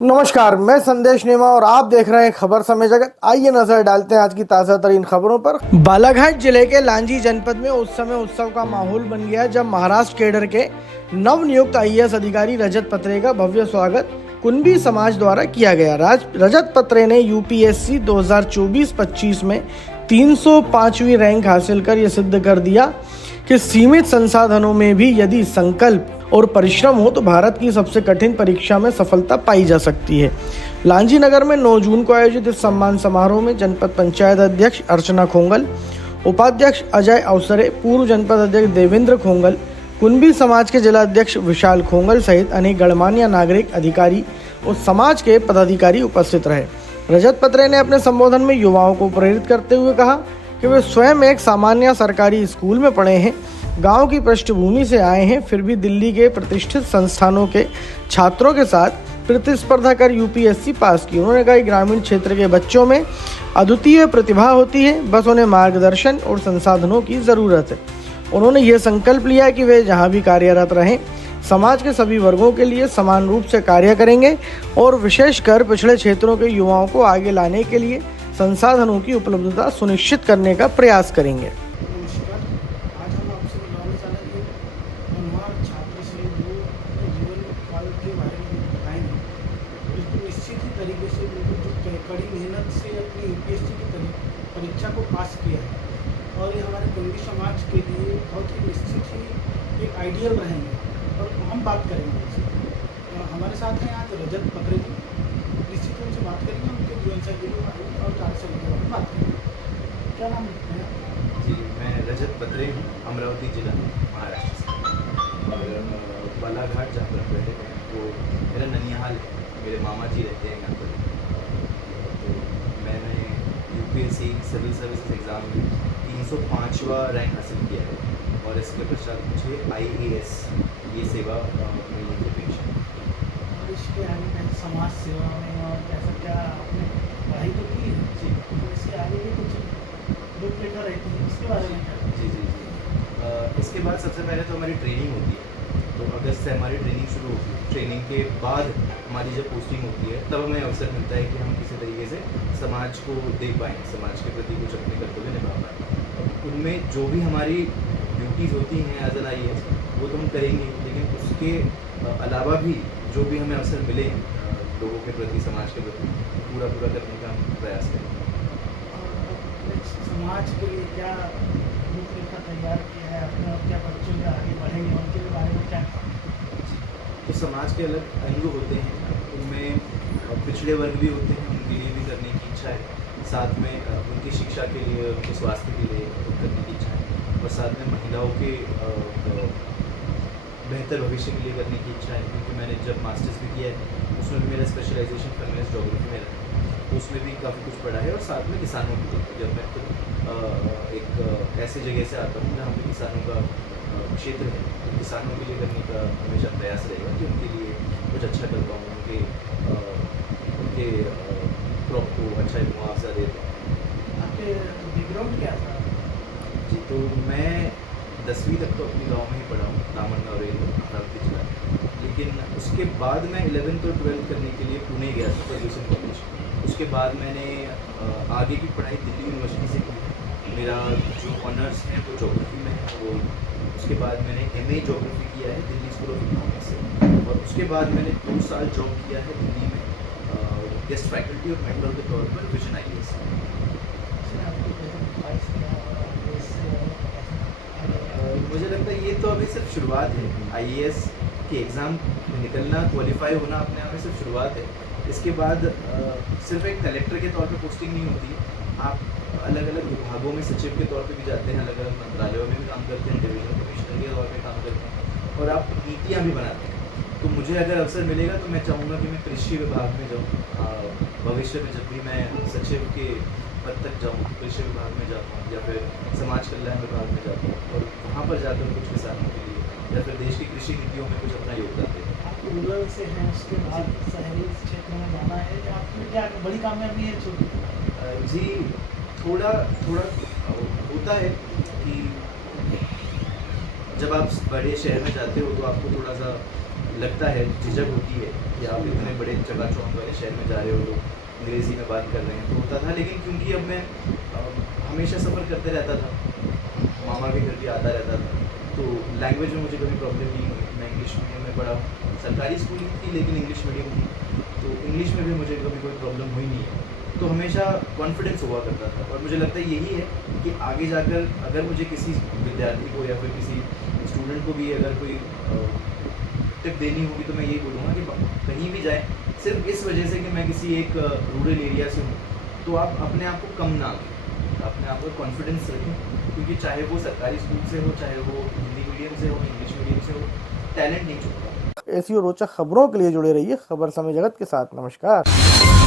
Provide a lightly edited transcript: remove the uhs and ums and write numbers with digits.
नमस्कार, मैं संदेश नेमा और आप देख रहे हैं खबर समय जगत। आइए नजर डालते हैं आज की ताजा तरीन खबरों पर। बालाघाट जिले के लांजी जनपद में उस समय उत्सव का माहौल बन गया जब महाराष्ट्र केडर के नवनियुक्त आईएएस अधिकारी रजत पत्रे का भव्य स्वागत कुणबी समाज द्वारा किया गया। रजत पत्रे ने यूपीएससी 2024-25 में 305वीं रैंक हासिल कर यह सिद्ध कर दिया कि सीमित संसाधनों में भी यदि संकल्प और परिश्रम हो तो भारत की सबसे कठिन परीक्षा में सफलता पाई जा सकती है। लांजी नगर में 9 जून को आयोजित इस सम्मान समारोह में जनपद पंचायत अध्यक्ष अर्चना खोंगल, उपाध्यक्ष अजय अवसरे, पूर्व जनपद अध्यक्ष देवेंद्र खोंगल, कुणबी समाज के जिला अध्यक्ष विशाल खोंगल सहित अनेक गणमान्य नागरिक, अधिकारी और समाज के पदाधिकारी उपस्थित रहे। रजत पत्रे ने अपने संबोधन में युवाओं को प्रेरित करते हुए कहा कि वे स्वयं एक सामान्य सरकारी स्कूल में पढ़े हैं, गांव की पृष्ठभूमि से आए हैं, फिर भी दिल्ली के प्रतिष्ठित संस्थानों के छात्रों के साथ प्रतिस्पर्धा कर यूपीएससी पास की। उन्होंने कहा कि ग्रामीण क्षेत्र के बच्चों में अद्वितीय प्रतिभा होती है, बस उन्हें मार्गदर्शन और संसाधनों की ज़रूरत है। उन्होंने ये संकल्प लिया कि वे जहाँ भी कार्यरत रहें समाज के सभी वर्गों के लिए समान रूप से कार्य करेंगे और विशेषकर पिछड़े क्षेत्रों के युवाओं को आगे लाने के लिए संसाधनों की उपलब्धता सुनिश्चित करने का प्रयास करेंगे। नमस्कार। आज हम आपसे बताने वाले हैं होनहार छात्र से जो अपने जीवन काल के बारे में बताएंगे। बिल्कुल निश्चित ही तरीके से बिल्कुल जो कड़ी मेहनत से अपनी यूपीएससी की परीक्षा को पास किया है और ये हमारे कुणबी समाज के लिए बहुत ही निश्चित ही एक आइडियल रहेंगे और हम बात करेंगे उनसे। हमारे साथ हैं आज रजत पत्रे जी। निश्चित उनसे बात करेंगे, उनके जीवन शैली के बारे में और कार्यशैली के बारे में बात करेंगे। क्या नाम है? जी, मैं रजत पत्रे हूँ, अमरावती जिला महाराष्ट्र से। और बालाघाट जहाँ पर बैठे हैं वो मेरा ननिहाल है, मेरे मामा जी रहते हैं यहाँ पर। तो मैंने यूपीएससी सिविल सर्विसेज एग्ज़ाम में 305वां रैंक हासिल किया है और इसके पश्चात मुझे आईएएस ये सेवा मिलने की अपेक्षा है। और इसके आगे मैं समाज सेवा में और कैसा क्या आपने पढ़ाई तो की है जी, तो इसके आगे भी कुछ रूपरेखा रहती है, इसके बारे में क्या? जी जी जी इसके बाद सबसे पहले तो हमारी ट्रेनिंग होती है। तो अगस्त से हमारी ट्रेनिंग शुरू होती है। ट्रेनिंग के बाद हमारी जब पोस्टिंग होती है तब हमें अवसर मिलता है कि हम किसी तरीके से समाज को दे पाएँ, समाज के प्रति कुछ अपने कर्तव्य निभा पाएँ। उनमें जो भी हमारी ड्यूटीज़ होती हैं एज एन आईएएस वो तो हम करेंगे, लेकिन उसके अलावा भी जो भी हमें अवसर मिले लोगों के प्रति, समाज के प्रति पूरा करने का हम प्रयास करेंगे। और समाज के लिए क्या रूपरेखा तैयार किया है आपने और क्या बच्चों के आगे बढ़ेंगे उनके बारे में क्या? तो समाज के अलग अंग होते हैं, उनमें पिछड़े वर्ग भी होते हैं, उनके लिए भी करने की इच्छा है। साथ में उनकी शिक्षा के लिए, उनके स्वास्थ्य के लिए करने की इच्छा है और साथ में महिलाओं के बेहतर भविष्य के लिए करने की इच्छा है। क्योंकि मैंने जब मास्टर्स भी किया है उसमें भी मेरा स्पेशलाइजेशन फेमिनिस्ट ज्योग्राफी में रहा, तो उसमें भी काफ़ी कुछ पढ़ा है। और साथ में किसानों के लिए, जब मैं खुद एक ऐसे जगह से आता हूँ जहाँ पे किसानों का क्षेत्र है, तो किसानों के लिए करने का हमेशा प्रयास रहेगा कि उनके लिए कुछ अच्छा कर पाऊँ, उनके क्रॉप को अच्छा मुआवजा दे पाऊँ। आपके बैकग्राउंड क्या था? जी, तो मैं 10वीं तक तो अपने गांव में ही पढ़ा हूँ, दामन और अमरावती जिला। लेकिन उसके बाद मैं 11th और 12th करने के लिए पुणे गया था, फर्ग्यूसन कॉलेज। उसके बाद मैंने आगे की पढ़ाई दिल्ली यूनिवर्सिटी से की। मेरा जो ऑनर्स है वो ज्योग्राफी में है। वो उसके बाद मैंने MA ज्योग्राफी किया है दिल्ली स्कूल ऑफ इकोनॉमिक्स से। और उसके बाद मैंने 2 साल जॉब किया है दिल्ली में गेस्ट फैकल्टी और मेंटर के तौर पर विजन आईएएस। मुझे लगता है ये तो अभी सिर्फ शुरुआत है। आईएएस के एग्ज़ाम निकलना, क्वालिफाई होना अपने आप में सिर्फ शुरुआत है। इसके बाद सिर्फ एक कलेक्टर के तौर पे पोस्टिंग नहीं होती है, आप अलग अलग विभागों में सचिव के तौर पे भी जाते हैं, अलग अलग मंत्रालयों में भी काम करते हैं, डिवीजनल कमिश्नर के तौर पे काम करते हैं और आप नीतियाँ भी बनाते हैं। तो मुझे अगर अवसर मिलेगा तो मैं चाहूँगा कि मैं कृषि विभाग में जाऊँ। भविष्य में जब भी मैं सचिव के पद तक जाऊँ, कृषि विभाग में जाता हूँ या फिर समाज कल्याण विभाग में जाता हूँ और वहाँ पर जाकर कुछ किसानों के लिए या फिर देश की कृषि नीतियों में कुछ अपना योगदान देता हूँ। आप रूरल से हैं, उसके बाद शहरी क्षेत्र में जाना है, आपके क्या बड़ी कामयाबी है छोटी? जी, थोड़ा होता है कि जब आप बड़े शहर में जाते हो तो आपको थोड़ा सा लगता है, झिझक होती है कि आप इतने बड़े चकाचौंध वाले शहर में जा रहे हो, लोग अंग्रेज़ी में बात कर रहे हैं, तो होता था। लेकिन क्योंकि अब मैं हमेशा सफ़र करते रहता था, मामा के घर भी आता रहता था, तो लैंग्वेज में मुझे कभी प्रॉब्लम नहीं हुई। मैं इंग्लिश मीडियम में पढ़ा, सरकारी स्कूल ही थी लेकिन इंग्लिश मीडियम थी, तो इंग्लिश में भी मुझे कभी कोई प्रॉब्लम हुई नहीं है। तो हमेशा कॉन्फिडेंस हुआ करता था, और मुझे लगता है यही है कि आगे जाकर अगर मुझे किसी विद्यार्थी को या फिर किसी स्टूडेंट को भी अगर कोई टिप देनी होगी तो मैं यही बोलूँगा कि कहीं भी जाए, सिर्फ इस वजह से कि मैं किसी एक रूरल एरिया से हूँ, तो आप अपने आप को कम ना आंकें, अपने आप को कॉन्फिडेंस रखें, क्योंकि चाहे वो सरकारी स्कूल से हो, चाहे वो हिंदी मीडियम से हो, इंग्लिश मीडियम से हो, टैलेंट नहीं छुपता। ऐसी और रोचक खबरों के लिए जुड़े रहिए खबर समय जगत के साथ। नमस्कार।